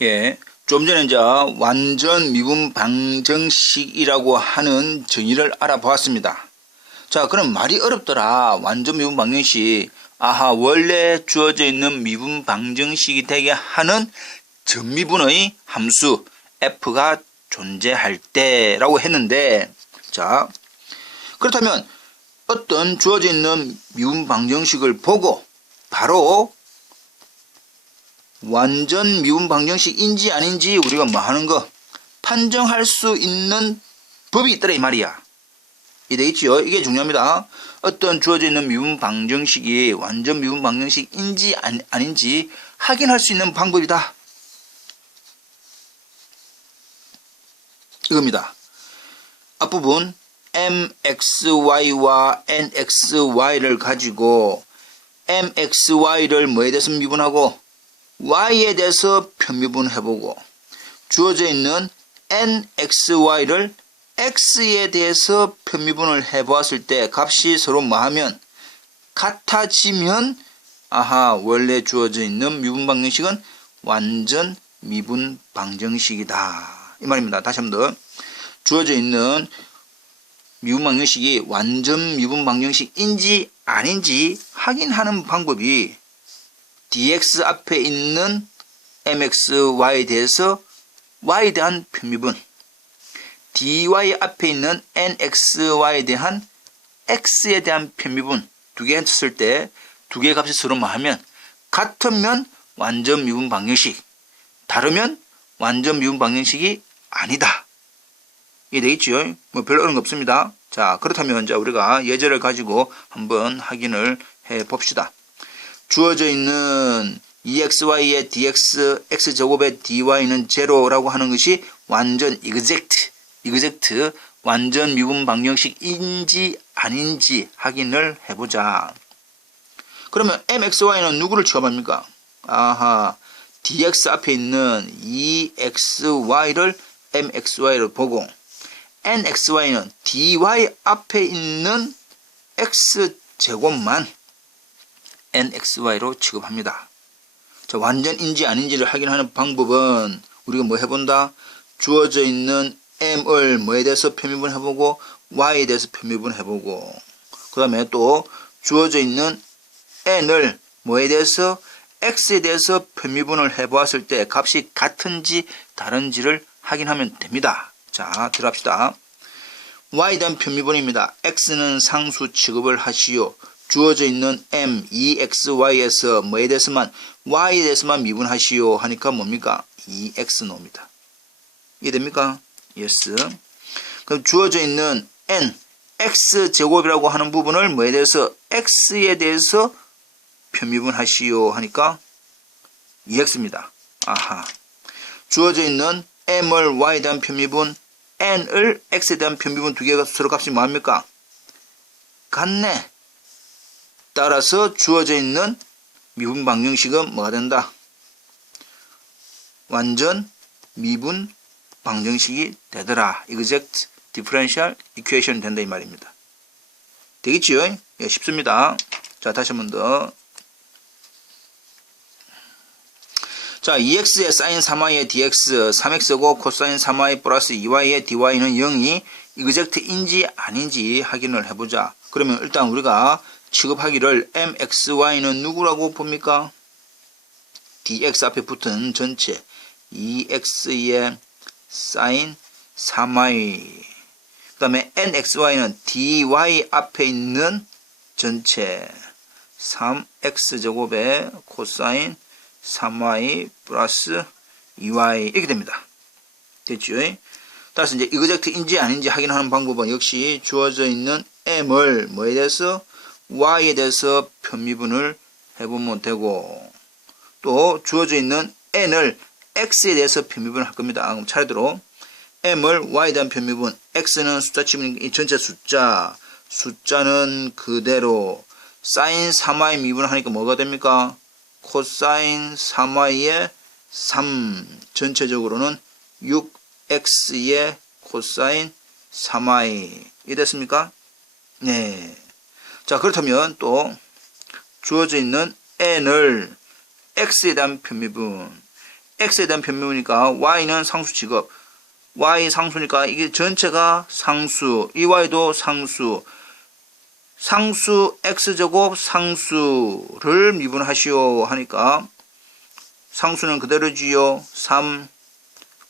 예, 좀 전에 이제 완전 미분 방정식이라고 하는 정의를 알아보았습니다. 자, 그럼 말이 어렵더라. 완전 미분 방정식. 아하, 원래 주어져 있는 미분 방정식이 되게 하는 전미분의 함수 f가 존재할 때라고 했는데, 자, 그렇다면 어떤 주어져 있는 미분 방정식을 보고 바로 완전 미분 방정식인지 아닌지 우리가 뭐 하는 거 판정할 수 있는 법이 있더라 이 말이야. 이해되겠지요? 이게 중요합니다. 어떤 주어져 있는 미분 방정식이 완전 미분 방정식인지 아닌지 확인할 수 있는 방법이다. 이겁니다. 앞부분 mxy와 nxy를 가지고 mxy를 뭐에 대해서 미분하고 y에 대해서 편미분해보고 주어져 있는 nxy를 x에 대해서 편미분을 해보았을 때 값이 서로 뭐하면 같아지면 아하, 원래 주어져 있는 미분 방정식은 완전 미분 방정식이다 이 말입니다. 다시 한번 더 주어져 있는 미분 방정식이 완전 미분 방정식인지 아닌지 확인하는 방법이 dx 앞에 있는 mxy에 대해서 y에 대한 편미분, dy 앞에 있는 nxy에 대한 x에 대한 편미분 두 개 했을 때 두 개의 값이 서로 뭐하면 같으면 완전 미분 방정식, 다르면 완전 미분 방정식이 아니다. 이해되겠죠? 뭐 별로 어려운 거 없습니다. 자, 그렇다면 이제 우리가 예제를 가지고 한번 확인을 해 봅시다. 주어져 있는 EXY의 DX, X제곱의 DY는 제로라고 하는 것이 완전 exact 완전 미분 방정식인지 아닌지 확인을 해보자. 그러면 MXY는 누구를 취급합니까? 아하, DX 앞에 있는 EXY를 MXY로 보고 NXY는 DY 앞에 있는 X제곱만 NXY로 취급합니다. 자, 완전인지 아닌지를 확인하는 방법은 우리가 뭐 해본다? 주어져 있는 M을 뭐에 대해서 편미분 해보고 Y에 대해서 편미분 해보고 그 다음에 또 주어져 있는 N을 뭐에 대해서 X에 대해서 편미분을 해보았을 때 값이 같은지 다른지를 확인하면 됩니다. 자, 들어갑시다. Y에 대한 편미분입니다. X는 상수 취급을 하시오. 주어져 있는 M, EXY에서 뭐에 대해서만 Y에 대해서만 미분하시오 하니까 뭡니까? EX 나옵니다. 이해됩니까? Yes. 그럼 주어져 있는 N, X제곱이라고 하는 부분을 뭐에 대해서 X에 대해서 편미분하시오 하니까 EX입니다. 아하. 주어져 있는 M을 Y에 대한 편미분, N을 X에 대한 편미분 두 개가 서로 값이 뭐합니까? 같네. 따라서 주어져 있는 미분 방정식은 뭐가 된다? 완전 미분 방정식이 되더라. Exact differential equation 된다 이 말입니다. 되겠지요? 예, 쉽습니다. 자, 다시 한 번 더. 자, 2x의 sin 3y의 dx, 3x고 코사인 3y 플러스 2y의 dy는 0이 exact인지 아닌지 확인을 해보자. 그러면 일단 우리가 취급하기를 mxy는 누구라고 봅니까? dx 앞에 붙은 전체 2x의 sin 3y 그 다음에 nxy는 dy 앞에 있는 전체 3x제곱의 코사인 3y 플러스 2y 이렇게 됩니다. 됐죠? 따라서 이제 exact인지 아닌지 확인하는 방법은 역시 주어져 있는 m을 뭐에 대해서 y에 대해서 편미분을 해보면 되고 또 주어져 있는 n을 x에 대해서 편미분을 할 겁니다. 그럼 차례대로 m을 y에 대한 편미분, x는 숫자 치면 이 전체 숫자는 그대로 sin 3y 미분을 하니까 뭐가 됩니까? 코사인 3y의 3 전체적으로는 6x의 코사인 3y 이 됐습니까? 네. 자, 그렇다면 또 주어져 있는 n을 x에 대한 편미분 x에 대한 편미분이니까 y는 상수 취급. y 상수니까 이게 전체가 상수. 이 y도 상수. 상수 x제곱 상수를 미분하시오 하니까 상수는 그대로지요. 3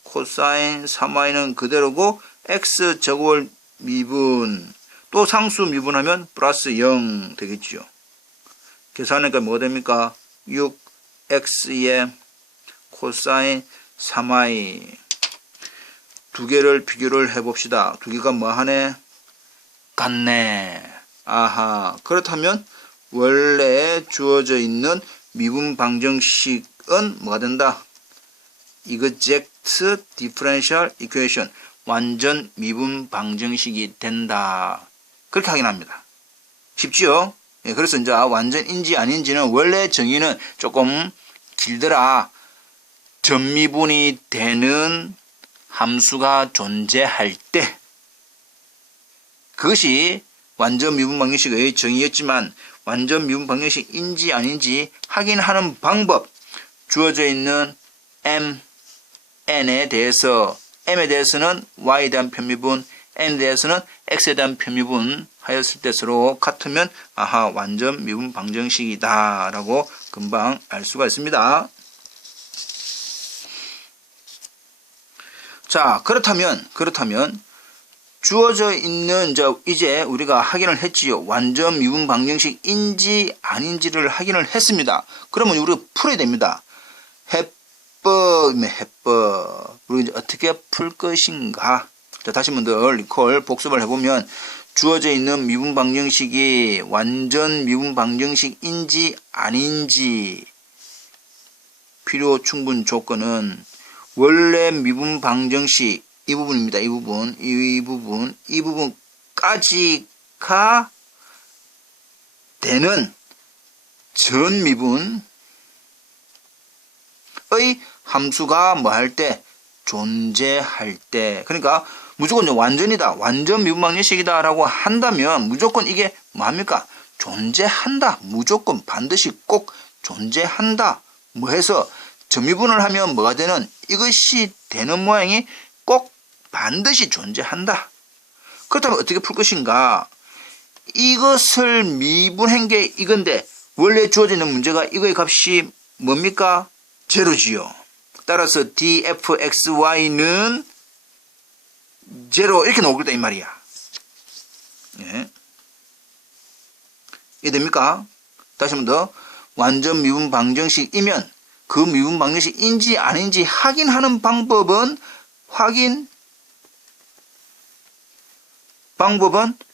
코사인 3y는 그대로고 x제곱을 미분. 또 상수 미분하면 플러스 0 되겠지요. 계산하니까 뭐가 됩니까? 6x의 코사인 3y. 두 개를 비교를 해봅시다. 두 개가 뭐하네? 같네. 아하. 그렇다면 원래 주어져 있는 미분 방정식은 뭐가 된다? Exact Differential Equation. 완전 미분 방정식이 된다. 그렇게 확인합니다. 쉽지요? 예, 그래서 이제 완전인지 아닌지는 원래 정의는 조금 길더라. 전미분이 되는 함수가 존재할 때 그것이 완전 미분 방정식의 정의였지만 완전 미분 방정식인지 아닌지 확인하는 방법 주어져 있는 m, n에 대해서 m에 대해서는 y에 대한 편미분, n에 대해서는 x에 대한 편미분 하였을 때 서로 같으면 아하 완전 미분 방정식이다 라고 금방 알 수가 있습니다. 자, 그렇다면 주어져 있는 이제 우리가 확인을 했지요. 완전 미분 방정식인지 아닌지를 확인을 했습니다. 그러면 우리가 풀어야 됩니다. 해법이면 해법. 우리 이제 어떻게 풀 것인가? 자, 다시 한번 더 리콜 복습을 해보면 주어져 있는 미분 방정식이 완전 미분 방정식인지 아닌지 필요 충분 조건은 원래 미분 방정식 이 부분입니다. 이 부분까지가 되는 전미분의 함수가 뭐 할 때? 존재할 때. 그러니까 무조건 완전이다. 완전 미분 방정식이다 라고 한다면 무조건 이게 뭡니까? 존재한다. 무조건 반드시 꼭 존재한다. 뭐 해서 전미분을 하면 뭐가 되는? 이것이 되는 모양이 꼭 반드시 존재한다. 그렇다면 어떻게 풀 것인가? 이것을 미분한 게 이건데 원래 주어져 있는 문제가 이거의 값이 뭡니까? 제로지요. 따라서 dfxy는 제로 이렇게 나오겠다 이 말이야. 예. 이해됩니까? 다시 한 번 더. 완전 미분 방정식이면 그 미분 방정식인지 아닌지 확인하는 방법은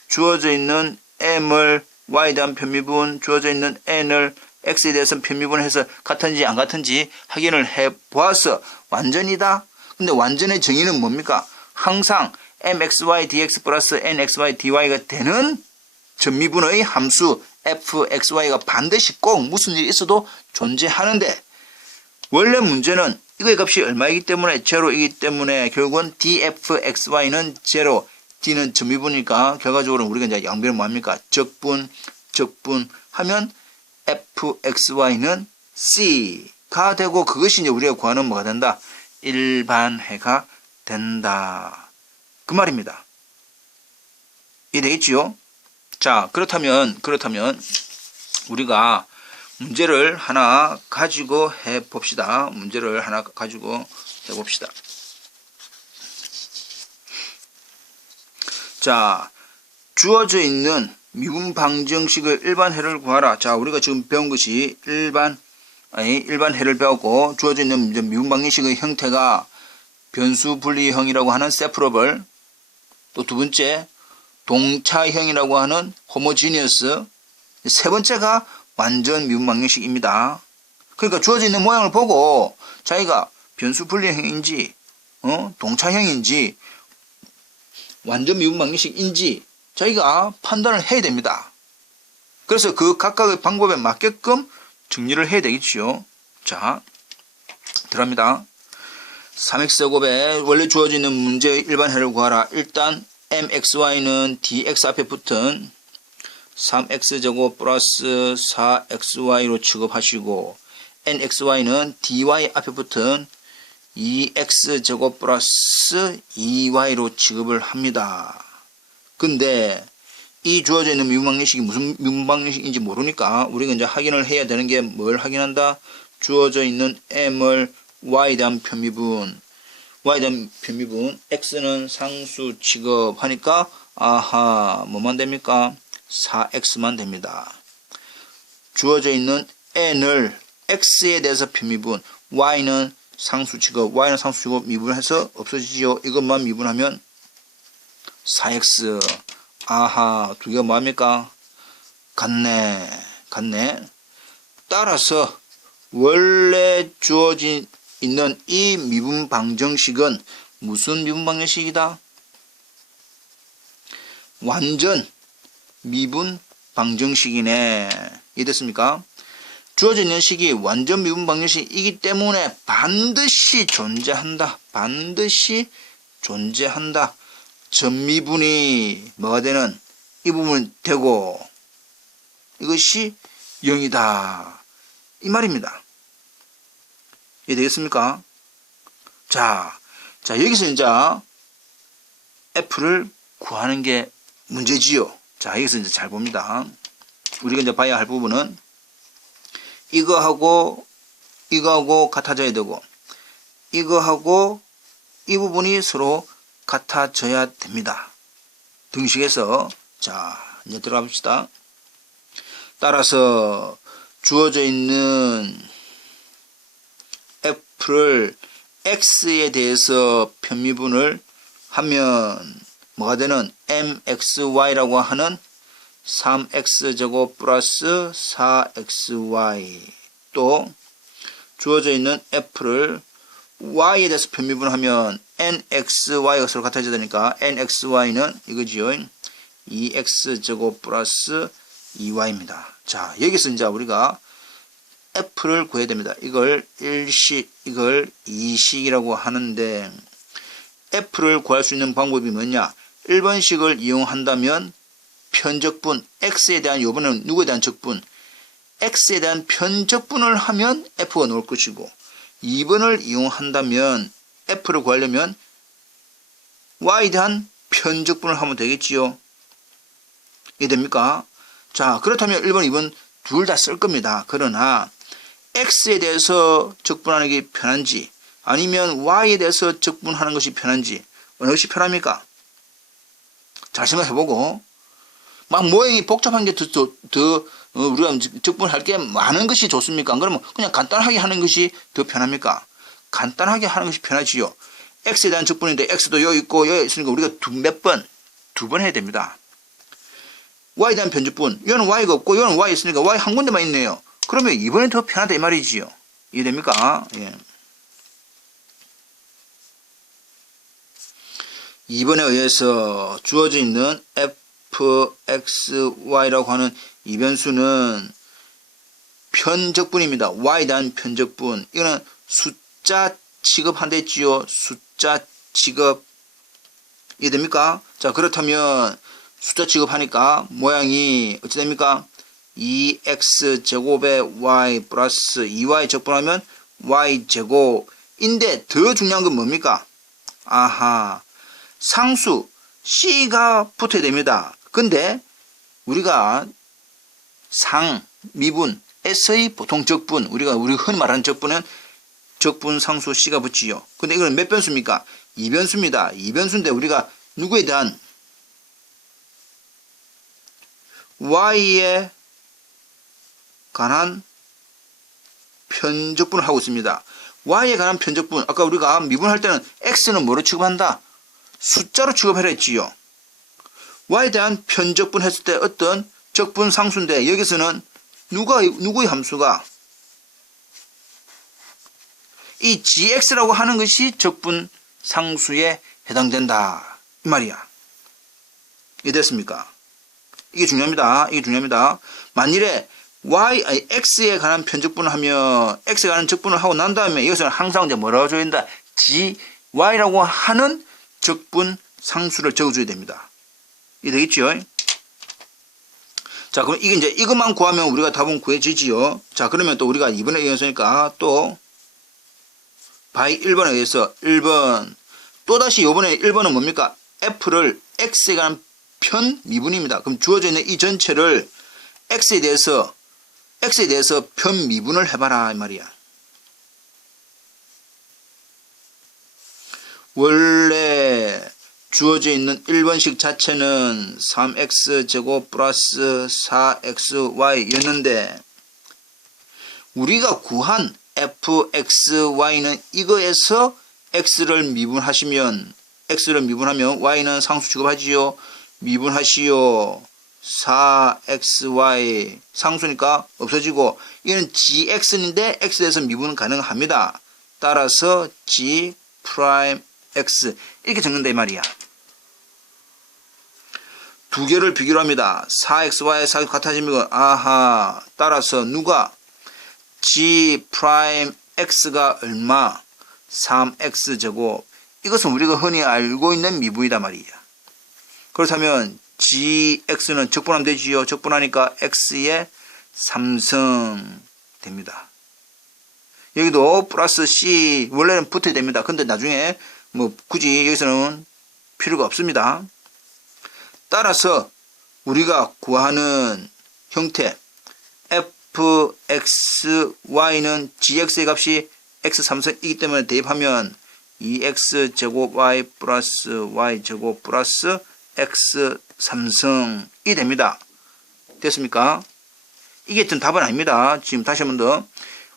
주어져 있는 m을 y에 대한 편미분, 주어져 있는 n을 x에 대해서 편미분해서 같은지 안 같은지 확인을 해보아서 완전이다. 근데 완전의 정의는 뭡니까? 항상 mxy dx 플러스 nxy dy가 되는 전미분의 함수 fxy가 반드시 꼭 무슨 일이 있어도 존재하는데 원래 문제는 이거의 값이 얼마이기 때문에 제로이기 때문에 결국은 dfxy는 제로, d는 전미분이니까 결과적으로 우리가 이제 양변을 뭐합니까? 적분 하면 fxy는 c가 되고 그것이 이제 우리가 구하는 뭐가 된다? 일반해가 된다. 그 말입니다. 이해되겠지요? 자, 그렇다면 우리가 문제를 하나 가지고 해봅시다. 자, 주어져 있는 미분 방정식의 일반해를 구하라. 자, 우리가 지금 배운 것이 일반해를 배웠고 주어져 있는 미분 방정식의 형태가 변수 분리형이라고 하는 세프러블, 또 두 번째 동차형이라고 하는 호모지니어스, 세 번째가 완전 미분 방정식입니다. 그러니까 주어져 있는 모양을 보고 자기가 변수 분리형인지 동차형인지 완전 미분 방정식인지 자기가 판단을 해야 됩니다. 그래서 그 각각의 방법에 맞게끔 정리를 해야 되겠지요. 자, 들어갑니다. 3x제곱에 원래 주어져 있는 문제의 일반해를 구하라. 일단 mxy는 dx 앞에 붙은 3x제곱 플러스 4xy로 취급하시고 nxy는 dy 앞에 붙은 2x제곱 플러스 2y로 취급을 합니다. 근데 이 주어져 있는 미분방정식이 무슨 미분방정식인지 모르니까 우리가 이제 확인을 해야 되는 게 뭘 확인한다? 주어져 있는 m을 y에 대한 편미분, y에 대한 편미분, x는 상수 취급하니까 아하, 뭐만 됩니까? 4x만 됩니다. 주어져 있는 n을 x에 대해서 편미분, y는 상수 취급, y는 상수 취급 미분해서 없어지지요. 이것만 미분하면 4x. 아하, 두 개가 뭐합니까? 같네. 따라서 원래 주어진 있는 이 미분 방정식은 무슨 미분 방정식이다? 완전 미분 방정식이네. 이해됐습니까? 주어져 있는 식이 완전 미분 방정식이기 때문에 반드시 존재한다. 전미분이 뭐가 되는 이 부분이 되고 이것이 0이다. 이 말입니다. 이해되겠습니까? 자, 여기서 이제 F를 구하는 게 문제지요. 자, 여기서 이제 잘 봅니다. 우리가 이제 봐야 할 부분은 이거하고 같아져야 되고 이거하고 이 부분이 서로 같아져야 됩니다. 등식에서 자, 이제 들어가 봅시다. 따라서 주어져 있는 F를 X에 대해서 편미분을 하면 뭐가 되는 MXY라고 하는 3X제곱 플러스 4XY 또 주어져 있는 F를 Y에 대해서 편미분하면 NXY가 서로 같아져야 되니까 NXY는 이거지요. 2X제곱 플러스 2Y입니다. 자, 여기서 이제 우리가 F를 구해야 됩니다. 이걸 1식, 이걸 2식이라고 하는데 F를 구할 수 있는 방법이 뭐냐? 1번식을 이용한다면 편적분, X에 대한 요번에는 누구에 대한 적분? X에 대한 편적분을 하면 F가 나올 것이고 2번을 이용한다면 F를 구하려면 Y에 대한 편적분을 하면 되겠지요. 이해됩니까? 자, 그렇다면 1번, 2번 둘 다 쓸 겁니다. 그러나 X에 대해서 적분하는 게 편한지 아니면 Y에 대해서 적분하는 것이 편한지 어느 것이 편합니까? 잘 생각해보고 막 모양이 복잡한 게 더 우리가 적분할 게 많은 것이 좋습니까? 그러면 그냥 간단하게 하는 것이 더 편합니까? 간단하게 하는 것이 편하지요. X에 대한 적분인데 X도 여기 있고 여기 있으니까 우리가 두 번 해야 됩니다. Y에 대한 편적분, 이거는 Y가 없고 이거는 Y 있으니까 Y 한 군데만 있네요. 그러면 이번에 더 편하다 이 말이지요. 이해됩니까? 예. 2번에 의해서 주어져 있는 fxy라고 하는 이 변수는 편적분입니다. Y에 대한 편적분. 이거는 숫자 취급한다 했지요. 숫자 취급. 이해됩니까? 자, 그렇다면 숫자 취급하니까 모양이 어찌 됩니까? 2x제곱에 y 플러스 2y 적분하면 y제곱인데 더 중요한 건 뭡니까? 아하, 상수 c가 붙어야 됩니다. 근데 우리가 미분 S의 보통 적분, 우리가 흔히 말하는 적분은 적분 상수 c가 붙지요. 근데 이건 몇 변수입니까? 2변수입니다. 2변수인데 우리가 누구에 대한 y에 관한 편적분을 하고 있습니다. y에 관한 편적분, 아까 우리가 미분할 때는 x는 뭐로 취급한다? 숫자로 취급하라 했지요. y에 대한 편적분 했을 때 어떤 적분 상수인데 여기서는 누구의 함수가 이 gx라고 하는 것이 적분 상수에 해당된다 이 말이야. 이해됐습니까? 이게 중요합니다. 만일에 x에 관한 편적분을 하면 x에 관한 적분을 하고 난 다음에 이것은 항상 이제 뭐라고 줘야 된다? gy라고 하는 적분 상수를 적어줘야 됩니다. 이해되겠죠? 자, 그럼 이게 이제 이것만 구하면 우리가 답은 구해지지요. 자, 그러면 또 우리가 이번에 이어서니까 또 by 1번에 의해서 1번 또다시 요번에 1번은 뭡니까? f를 x에 관한 편 미분입니다. 그럼 주어져 있는 이 전체를 x에 대해서 편 미분을 해봐라 이 말이야. 원래 주어져 있는 1번식 자체는 3x제곱 플러스 4xy였는데 우리가 구한 fxy는 이거에서 x를 미분하면 y는 상수 취급하지요. 미분하시오. 4xy 상수니까 없어지고 이는 gx인데 x에서 미분은 가능합니다. 따라서 g 프라임 x 이렇게 적는다 이 말이야. 두 개를 비교를 합니다. 4xy 4x 같아지면 아하 따라서 누가 g 프라임 x가 얼마? 3x제곱 이것은 우리가 흔히 알고 있는 미분이다 말이야. 그렇다면 gx는 적분하면 되지요. 적분하니까 x의 3승 됩니다. 여기도 플러스 c 원래는 붙어야 됩니다. 근데 나중에 뭐 굳이 여기서는 필요가 없습니다. 따라서 우리가 구하는 형태 fxy는 gx의 값이 x3승이기 때문에 대입하면 2x제곱 y 플러스 y제곱 플러스 x3승이 됩니다. 됐습니까? 이게 전 답은 아닙니다. 지금 다시 한 번 더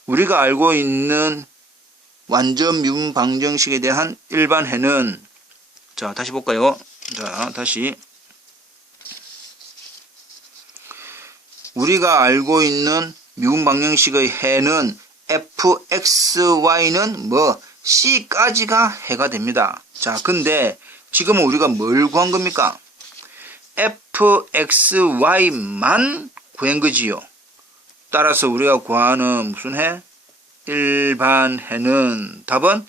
우리가 알고 있는 완전 미분 방정식에 대한 일반해는 자 다시 볼까요? 자 다시 우리가 알고 있는 미분 방정식의 해는 fxy는 뭐 c까지가 해가 됩니다. 자 근데 지금은 우리가 뭘 구한 겁니까? fxy만 구한 거지요. 따라서 우리가 구하는 무슨 해? 일반 해는 답은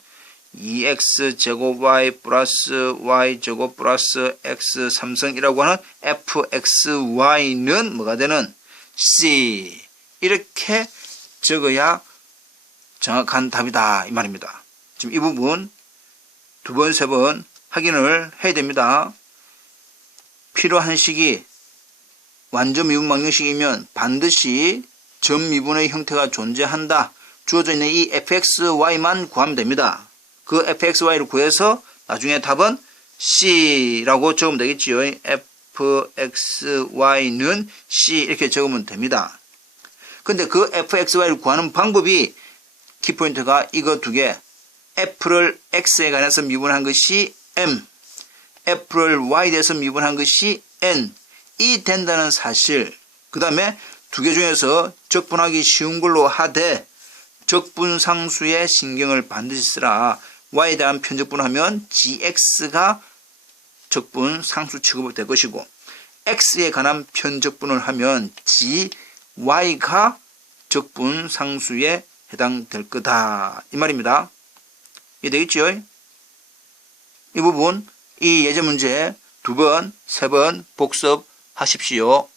2x제곱 y 플러스 y제곱 플러스 x3승이라고 하는 fxy는 뭐가 되는? c 이렇게 적어야 정확한 답이다 이 말입니다. 지금 이 부분 두 번, 세 번 확인을 해야 됩니다. 필요한 식이 완전 미분 방정식이면 반드시 전미분의 형태가 존재한다. 주어져 있는 이 fxy만 구하면 됩니다. 그 fxy를 구해서 나중에 답은 c라고 적으면 되겠지요. fxy는 c 이렇게 적으면 됩니다. 근데 그 fxy를 구하는 방법이 키포인트가 이거 두 개. f를 x에 관해서 미분한 것이 m, f를 y에 대해서 미분한 것이 n 이 된다는 사실. 그 다음에 두 개 중에서 적분하기 쉬운 걸로 하되 적분상수의 신경을 반드시 쓰라. y에 대한 편적분하면 gx가 적분상수 취급이 될 것이고 x에 관한 편적분을 하면 gy가 적분상수에 해당될 거다 이 말입니다. 이해되겠죠? 이 부분 이 예제 문제 두 번, 세 번 복습하십시오.